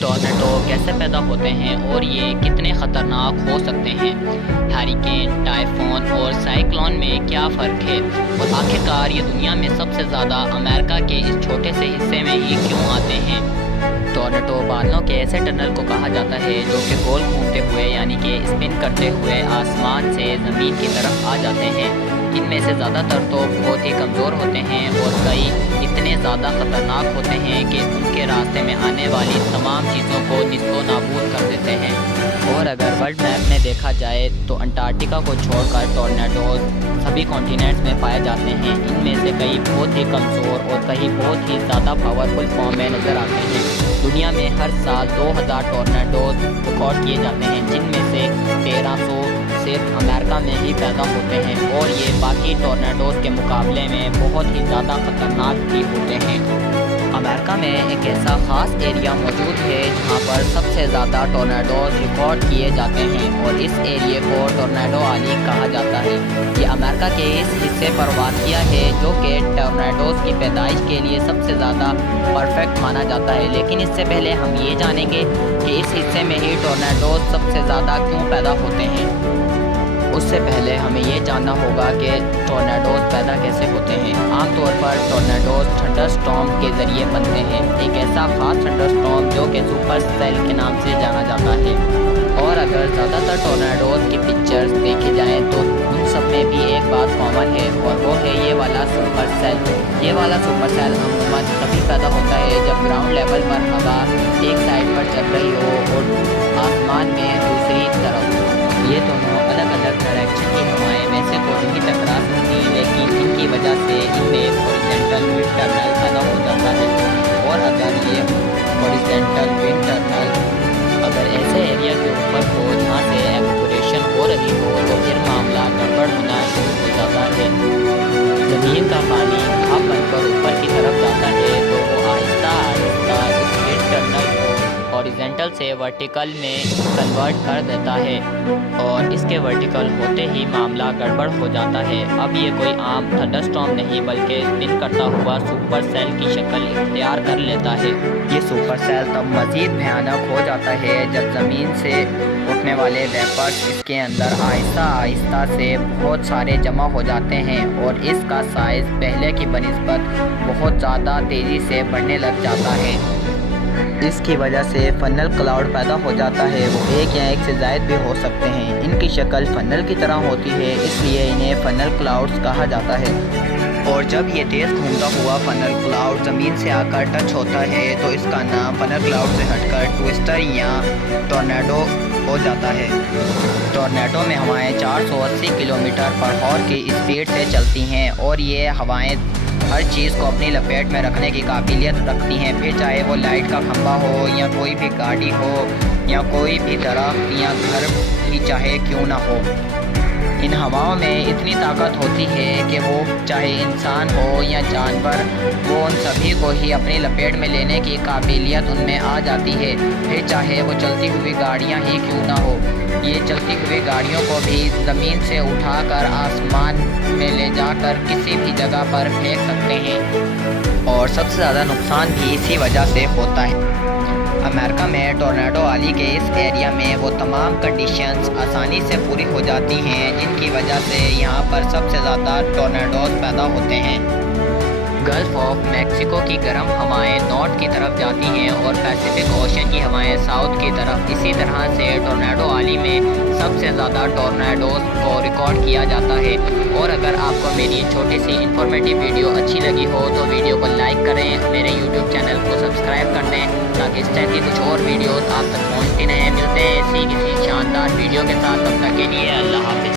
Tornado कैसे पैदा होते हैं और ये कितने ख़तरनाक हो सकते हैं। हरिकेन, टाइफून और साइक्लोन में क्या फ़र्क है और आखिरकार ये दुनिया में सबसे ज़्यादा अमेरिका के इस छोटे से हिस्से में ही क्यों आते हैं। टॉर्नेडो बादलों के ऐसे टनल को कहा जाता है जो कि गोल घूमते हुए यानी कि स्पिन करते हुए आसमान से ज़मीन की तरफ आ जाते हैं। इनमें से ज़्यादातर तो बहुत ही कमज़ोर होते हैं और कई इतने ज़्यादा ख़तरनाक होते हैं कि उनके रास्ते में आने वाली तमाम चीज़ों को निस्तो नाबूद कर देते हैं। और अगर वर्ल्ड मैप में देखा जाए तो अंटार्कटिका को छोड़कर टॉर्नेडोज सभी कॉन्टिनेंट्स में पाए जाते हैं। इनमें से कई बहुत ही कमज़ोर और कई बहुत ही ज़्यादा पावरफुल फॉर्म में नज़र आते हैं। दुनिया में हर साल 2000 टॉर्नेडोज रिकॉर्ड किए जाते हैं, जिनमें से 1300 सिर्फ अमेरिका में ही पैदा होते हैं और ये बाकी टॉर्नेडोज के मुकाबले में बहुत ही ज़्यादा ख़तरनाक भी होते हैं। अमेरिका में एक ऐसा ख़ास एरिया मौजूद है जहाँ पर सबसे ज़्यादा टॉर्नेडोज रिकॉर्ड किए जाते हैं और इस एरिया को टॉर्नेडो आली कहा जाता है। ये अमेरिका के इस हिस्से पर वाक़या है जो कि टॉर्नेडोज की पैदाइश के लिए सबसे ज़्यादा परफेक्ट माना जाता है। लेकिन इससे पहले हम ये जानेंगे कि इस हिस्से में ही टॉर्नेडोज सबसे ज़्यादा क्यों पैदा होते हैं। उससे पहले हमें ये जानना होगा कि टॉर्नेडोज पैदा कैसे होते हैं। आमतौर पर टॉर्नेडोज थंडरस्टॉर्म के ज़रिए बनते हैं, एक ऐसा ख़ास थंडरस्टॉर्म जो कि सुपर सेल के नाम से जाना जाता है। और अगर ज़्यादातर टॉर्नेडोज की पिक्चर्स देखी जाएँ तो उन सब में भी एक बात कॉमन है और वो है ये वाला सुपर सेल। ये वाला सुपर सेल अमूमन तभी पैदा होता है जब ग्राउंड लेवल पर हवा एक साइड पर चल रही हो और आसमान में दूसरी तरफ। ये दोनों अलग अलग डायरेक्शन की हवाएं वैसे तो नहीं टकरा सकती, लेकिन इनकी वजह से इनमें हॉरिजॉन्टल विंड टनल पैदा हो जाता है। और अगर ये हॉरिजॉन्टल विंड टनल अगर ऐसे एरिया के ऊपर हो जहाँ से एवेपोरेशन हो रही हो तो फिर मामला गड़बड़ होना शुरू हो जाता है। ज़मीन का पानी भाप बनकर ऊपर की तरफ जाता है तो वो आहिस्ता आहिस्ता इस विंड टनल को हॉरिजॉन्टल से वर्टिकल में कन्वर्ट कर देता है और इसके वर्टिकल होते ही मामला गड़बड़ हो जाता है। अब ये कोई आम थंडरस्टॉर्म नहीं बल्कि स्पिन करता हुआ सुपर सेल की शक्ल इख्तियार कर लेता है। ये सुपर सेल तब मज़ीद भयानक हो जाता है जब ज़मीन से उठने वाले वेपर्स इसके अंदर आहिस्ता आहिस्ता से बहुत सारे जमा हो जाते हैं और इसका साइज़ पहले की बनिस्बत बहुत ज़्यादा तेज़ी से बढ़ने लग जाता है। इसकी वजह से फनल क्लाउड पैदा हो जाता है। वो एक या एक से ज़ायद भी हो सकते हैं। इनकी शक्ल फनल की तरह होती है, इसलिए इन्हें फनल क्लाउड्स कहा जाता है। और जब ये तेज़ घूमता हुआ फनल क्लाउड ज़मीन से आकर टच होता है तो इसका नाम फनल क्लाउड से हटकर ट्विस्टर या टॉर्नेडो हो जाता है। टॉर्नेडो में हवाएं 480 किलोमीटर पर हॉर की स्पीड से चलती हैं और ये हवाएं हर चीज़ को अपनी लपेट में रखने की काबिलियत रखती हैं, फिर चाहे वो लाइट का खंभा हो या कोई भी गाड़ी हो या कोई भी दरख्त या घर ही चाहे क्यों ना हो। इन हवाओं में इतनी ताकत होती है कि वो चाहे इंसान हो या जानवर, वो उन सभी को ही अपनी लपेट में लेने की काबिलियत उनमें आ जाती है, फिर चाहे वो चलती हुई गाड़ियाँ ही क्यों ना हो। ये चलती हुई गाड़ियों को भी ज़मीन से उठाकर आसमान में ले जाकर किसी भी जगह पर फेंक सकते हैं और सबसे ज़्यादा नुकसान भी इसी वजह से होता है। अमेरिका में टॉर्नेडो आली के इस एरिया में वो तमाम कंडीशंस आसानी से पूरी हो जाती हैं जिनकी वजह से यहाँ पर सबसे ज़्यादा टॉर्नेडोज पैदा होते हैं। गल्फ ऑफ मैक्सिको की गर्म हवाएं नॉर्थ की तरफ जाती हैं और पैसिफिक ओशन की हवाएं साउथ की तरफ। इसी तरह से टॉर्नेडो आली में सबसे ज़्यादा टॉर्नेडोज को रिकॉर्ड किया जाता है। और अगर आपको मेरी छोटी सी इन्फॉर्मेटिव वीडियो अच्छी लगी हो तो वीडियो को लाइक करें, मेरे यूट्यूब चैनल को सब्सक्राइब कर दें ताकि इस तरह की कुछ और वीडियोस आप तक पहुँचती रहें। मिलते हैं ऐसी किसी शानदार वीडियो के साथ, तब तक के लिए अल्लाह हाफ़िज़।